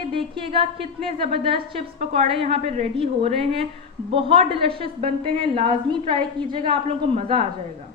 ये देखिएगा कितने ज़बरदस्त चिप्स पकौड़े यहाँ पे रेडी हो रहे हैं। बहुत डिलिशियस बनते हैं, लाजमी ट्राई कीजिएगा, आप लोगों को मज़ा आ जाएगा।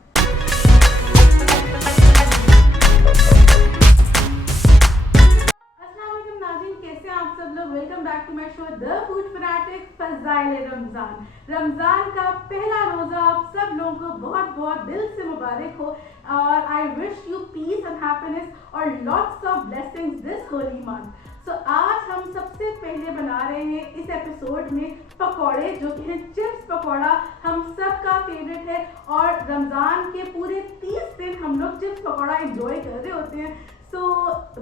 अस्सलाम वालेकुम नाज़रीन, कैसे हैं आप सब लोग। Welcome back to my show the food fanatic फ़ज़ाइल रमज़ान। रमज़ान का पहला रोज़ा आप सब लोगों को बहुत बहुत दिल से मुबारक हो और I wish you peace and happiness और lots of blessings this holy month. तो आज हम सबसे पहले बना रहे हैं इस एपिसोड में पकौड़े, जो कि हैं चिप्स पकौड़ा। हम सब का फेवरेट है और रमज़ान के पूरे 30 दिन हम लोग चिप्स पकौड़ा एंजॉय कर रहे होते हैं। सो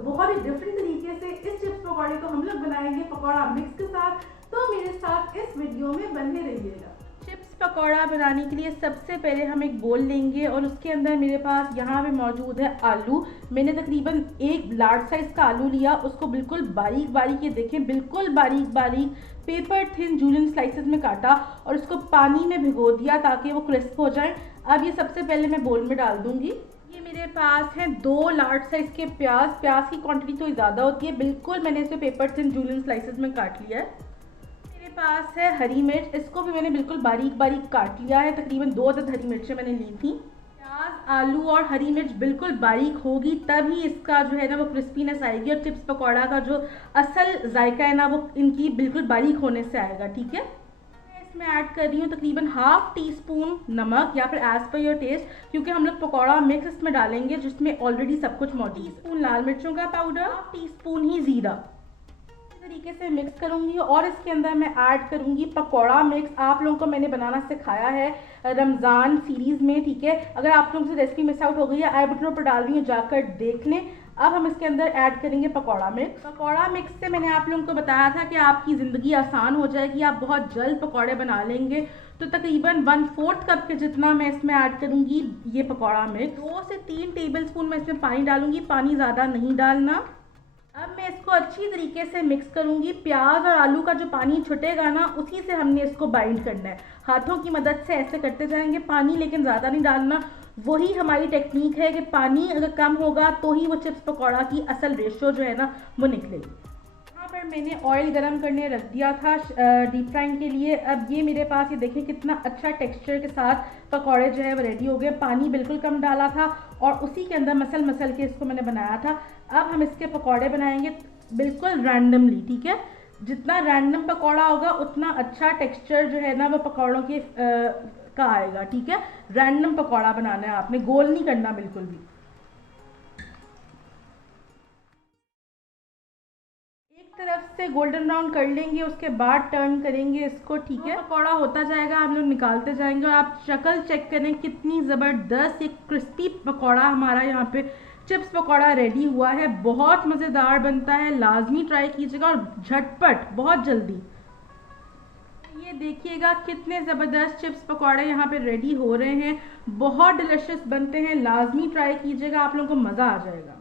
बहुत ही डिफरेंट तरीके से इस चिप्स पकौड़े को हम लोग बनाएंगे पकौड़ा मिक्स के साथ। तो मेरे साथ इस वीडियो में बने रहिएगा। चिप्स पकौड़ा बनाने के लिए सबसे पहले हम एक बोल लेंगे और उसके अंदर मेरे पास यहाँ पे मौजूद है आलू। मैंने तकरीबन एक लार्ज साइज़ का आलू लिया, उसको बिल्कुल बारीक बारीक, ये देखें बिल्कुल बारीक बारीक पेपर थिन जूलियन स्लाइसेस में काटा और उसको पानी में भिगो दिया ताकि वो क्रिस्प हो जाए। अब ये सबसे पहले मैं बोल में डाल दूँगी। ये मेरे पास हैं 2 लार्ज साइज़ के प्याज की क्वांटिटी थोड़ी ज़्यादा होती है, बिल्कुल मैंने इसे पेपर थिन जूलियन स्लाइसेस में काट लिया है। पास है हरी मिर्च, इसको भी मैंने बिल्कुल बारीक बारीक काट लिया है, तकरीबन 2 अदद हरी मिर्चें मैंने ली थी। प्याज, आलू और हरी मिर्च बिल्कुल बारीक होगी तभी इसका जो है ना वो क्रिस्पीनेस आएगी और चिप्स पकौड़ा का जो असल जायका है ना वो इनकी बिल्कुल बारीक होने से आएगा। ठीक है, मैं इसमें ऐड कर रही हूँ तकरीबन ½ टीस्पून नमक या फिर एज पर योर टेस्ट, क्योंकि हम लोग पकौड़ा मिक्स इसमें डालेंगे जिसमें ऑलरेडी सब कुछ मौजूद है। टीस्पून लाल मिर्चों का पाउडर, ½ टीस्पून ही ज़ीरा तरीके से मिक्स करूंगी और इसके अंदर मैं ऐड करूंगी पकौड़ा मिक्स। आप लोगों को मैंने बनाना सिखाया है रमज़ान सीरीज़ में, ठीक है। अगर आप लोगों से रेसिपी मिस आउट हो गई है, आई बटनों पर डाल रही हूँ, जाकर देख लें। अब हम इसके अंदर ऐड करेंगे पकौड़ा मिक्स। पकौड़ा मिक्स से मैंने आप लोगों को बताया था कि आपकी ज़िंदगी आसान हो जाएगी, आप बहुत जल्द पकौड़े बना लेंगे। तो तकरीबन 1/4 कप के जितना मैं इसमें ऐड करूँगी ये पकौड़ा मिक्स। 2 से 3 टेबल स्पून मैं इसमें पानी डालूँगी, पानी ज़्यादा नहीं डालना। अब मैं इसको अच्छी तरीके से मिक्स करूंगी। प्याज और आलू का जो पानी छुटेगा ना उसी से हमने इसको बाइंड करना है, हाथों की मदद से ऐसे करते जाएंगे। पानी लेकिन ज़्यादा नहीं डालना, वही हमारी टेक्निक है कि पानी अगर कम होगा तो ही वो चिप्स पकौड़ा की असल रेशो जो है ना वो निकलेगी। यहाँ पर मैंने ऑयल गरम करने रख दिया था डीप फ्राइंग के लिए। अब ये मेरे पास ये देखें कितना अच्छा टेक्सचर के साथ पकौड़े जो है वो रेडी हो गए। पानी बिल्कुल कम डाला था और उसी के अंदर मसल के इसको मैंने बनाया था। अब हम इसके पकौड़े बनाएंगे बिल्कुल रैंडमली, ठीक है। जितना रैंडम पकौड़ा होगा उतना अच्छा टेक्सचर जो है ना वो पकौड़ों के का आएगा, ठीक है। रैंडम पकौड़ा बनाना है आपने, गोल नहीं करना बिल्कुल भी। तरफ से गोल्डन ब्राउन कर लेंगे, उसके बाद टर्न करेंगे इसको, ठीक है। पकौड़ा होता जाएगा, हम लोग निकालते जाएंगे और आप शक्ल चेक करें कितनी ज़बरदस्त एक क्रिस्पी पकौड़ा हमारा यहाँ पे चिप्स पकौड़ा रेडी हुआ है। बहुत मज़ेदार बनता है, लाजमी ट्राई कीजिएगा और झटपट बहुत जल्दी। ये देखिएगा कितने ज़बरदस्त चिप्स पकौड़े यहाँ पे रेडी हो रहे हैं, बहुत डिलिशियस बनते हैं, लाजमी ट्राई कीजिएगा, आप लोगों को मज़ा आ जाएगा।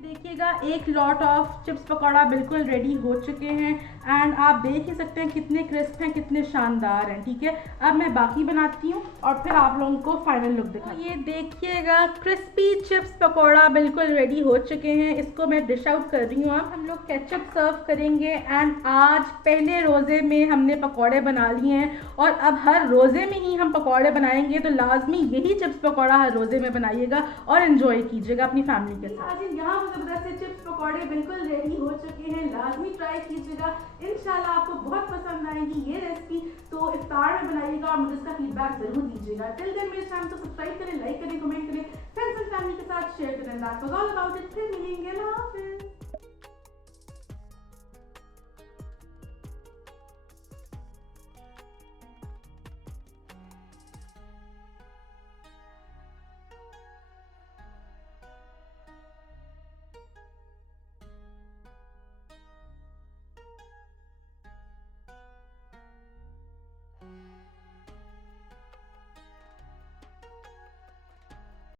देखिएगा एक लॉट ऑफ चिप्स पकौड़ा बिल्कुल रेडी हो चुके हैं एंड आप देख ही सकते हैं कितने क्रिस्प हैं, कितने शानदार हैं, ठीक है। अब मैं बाकी बनाती हूँ और फिर आप लोगों को फाइनल लुक दिखाऊँ। ये देखिएगा क्रिस्पी चिप्स पकौड़ा बिल्कुल रेडी हो चुके हैं, इसको मैं डिश आउट कर रही हूँ। अब हम लोग केचप सर्व करेंगे एंड आज पहले रोज़े में हमने पकौड़े बना लिए हैं और अब हर रोज़े में ही हम पकौड़े बनाएंगे, तो लाजमी यही चिप्स पकौड़ा हर रोज़े में बनाइएगा और एंजॉय कीजिएगा अपनी फैमिली के साथ। यहाँ जबरदस्त से चिप्स पकौड़े बिल्कुल रेडी हो चुके हैं, लाजमी ट्राई कीजिएगा, इंशाल्लाह आपको बहुत पसंद आएगी ये रेसिपी। तो इफ्तार में बनाइएगा और मुझे इसका फीडबैक जरूर दीजिएगा। टिल देन मेरे चैनल को सब्सक्राइब करें, लाइक करें, कमेंट करें, फ्रेंड्स एंड फैमिली के साथ शेयर करें। That's all.